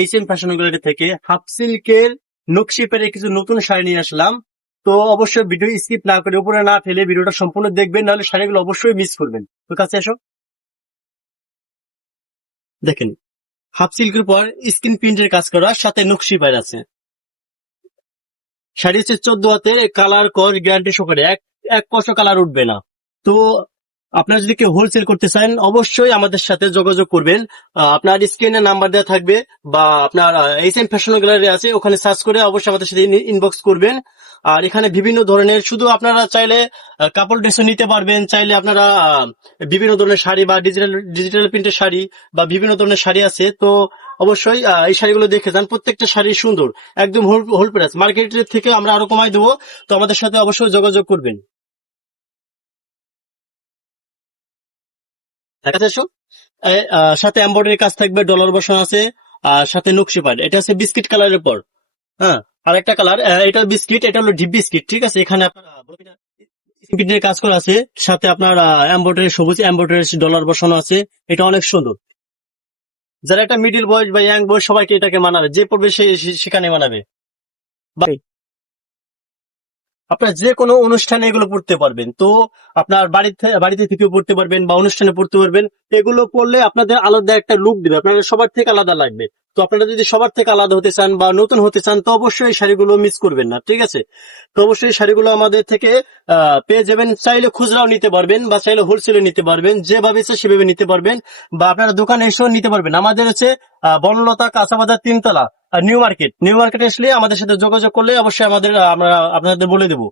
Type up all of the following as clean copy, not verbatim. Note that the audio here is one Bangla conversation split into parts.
এইচএম ফ্যাশন গ্যালারি থেকে হাফ সিল্কের নকশি পেরে কিছু নতুন শাড়ি নিয়ে আসলাম। তো অবশ্যই ভিডিও স্কিপ না করে উপরে না ফেলে ভিডিওটা সম্পূর্ণ দেখবেন, নাহলে শাড়িগুলো অবশ্যই মিস করবেন। তো কাছে এসো, দেখেন হাফ সিল্কের পর স্ক্রিন প্রিন্টের কাজ করা, সাথে নকশি পায়ের আছে। শাড়ি হচ্ছে 14 হাতের, কালার কস গ্যারান্টি সহকারে, এক এক কষও কালার উঠবে না। তো আপনারা যদি কেউ হোলসেল করতে চান অবশ্যই আমাদের সাথে যোগাযোগ করবেন। আপনার স্ক্রিনে নাম্বার দেওয়া থাকবে, বা আপনার এইচএম ফ্যাশন গ্যালারি আছে, ওখানে সার্চ করে অবশ্যই আমাদের সাথে ইনবক্স করবেন। আর এখানে বিভিন্ন ধরনের, শুধু আপনারা চাইলে কাপড় ড্রেসও নিতে পারবেন, চাইলে আপনারা বিভিন্ন ধরনের শাড়ি বা ডিজিটাল প্রিন্টের শাড়ি বা বিভিন্ন ধরনের শাড়ি আছে। তো অবশ্যই এই শাড়িগুলো দেখে যান, প্রত্যেকটা শাড়ি সুন্দর, একদম হোল প্রাইস, মার্কেটের থেকে আমরা আরো কমাই দেবো। তো আমাদের সাথে অবশ্যই যোগাযোগ করবেন। দেখা যাচ্ছে সাথে এমব্রয়ডারি কাজ থাকবে, ডলার বসানো আছে, আর সাথে নকশি পাড়। এটা আছে বিস্কিট কালারের পর, হ্যাঁ। আর একটা কালার, এটা বিস্কিট, এটা হলো ডিপ বিস্কিট, ঠিক আছে। এখানে আপনার প্রিন্টের কাজ করা আছে, সাথে আপনার এমব্রয়ডারি, সবুজ এমব্রয়ডারি ডলার বসানো আছে। এটা অনেক সুন্দর, যারা একটা মিডিল বয়স বা ইয়াং বয়স সবাইকে এটাকে মানাবে, যে পড়বে সেখানে মানাবে। আপনার যে কোনো অনুষ্ঠানে এগুলো পড়তে পারবেন। তো আপনার বাড়িতে থেকেও পড়তে পারবেন বা অনুষ্ঠানে পড়তে পারবেন। এগুলো পড়লে আপনাদের আলাদা একটা লুক দিবে, আপনাদের সবার থেকে আলাদা লাগবে। তো আপনারা যদি সবার থেকে আলাদা হতে চান বা নতুন হতে চান, তো অবশ্যই এই শাড়িগুলো মিস করবেন না, ঠিক আছে। তো অবশ্যই এই শাড়িগুলো আমাদের থেকে পেয়ে যাবেন। চাইলে খুচরাও নিতে পারবেন বা চাইলে হোলসেলে নিতে পারবেন, যেভাবে ইচ্ছা সেভাবে নিতে পারবেন, বা আপনারা দোকানে এসেও নিতে পারবেন। আমাদের হচ্ছে বনলতা কাঁচাবাজার 3 তলা, নিউ মার্কেট আসলে আমাদের সাথে যোগাযোগ করলে অবশ্যই আমরা আপনাদের বলে দেবো।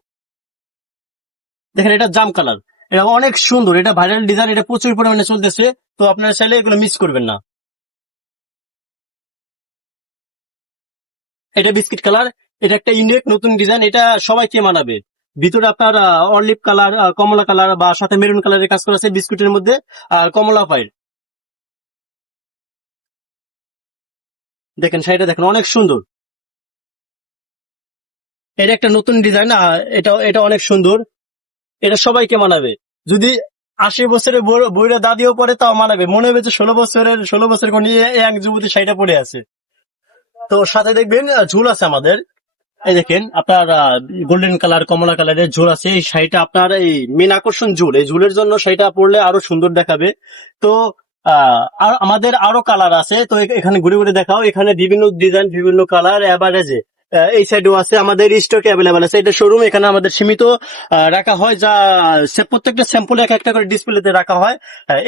দেখেন এটা জাম কালার, এটা অনেক সুন্দর, এটা ভাইরাল ডিজাইন, এটা প্রচুর পরিমাণে চলতেছে। তো আপনারা চাইলে এগুলো মিস করবেন না। এটা বিস্কিট কালার, এটা একটা ইউনিক নতুন ডিজাইন, এটা সবাইকে মানাবে। ভিতরে আপনার অলিভ কালার, কমলা কালার বা সাথে মেরুন কালারের কাজ করা আছে বিস্কুটের মধ্যে, আর কমলা পাইর। দেখেন শাড়িটা দেখেন অনেক সুন্দর, এটা একটা নতুন ডিজাইন। এটা অনেক সুন্দর, এটা সবাইকে মানাবে। যদি 80 বছরের বইরা দাদিও পরে তাও মানাবে, মনে হবে যে 16 বছরের কোন এক যুবতী শাড়িটা পরে আছে। তো সাথে দেখবেন ঝুল আছে আমাদের। এই দেখেন আপনার গোল্ডেন কালার, কমলা কালারের ঝুল আছে। এই শাড়িটা আপনার এই মেন আকর্ষণ ঝুল, এই ঝুলের জন্য শাড়িটা পরলে আরো সুন্দর দেখাবে। তো আর আমাদের আরো কালার আছে, তো এখানে ঘুরে ঘুরে দেখাও। এখানে বিভিন্ন ডিজাইন, বিভিন্ন কালার এভারেজে এই সাইডেও আছে, আমাদের স্টক অ্যাভেলেবেল আছে। এটা শোরুম, এখানে আমাদের সীমিত রাখা হয়, যা প্রত্যেকটা স্যাম্পল এক একটা করে ডিসপ্লেতে রাখা হয়।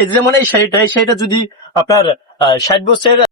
এই যেমন এই শাড়িটা যদি আপনার 60 বছর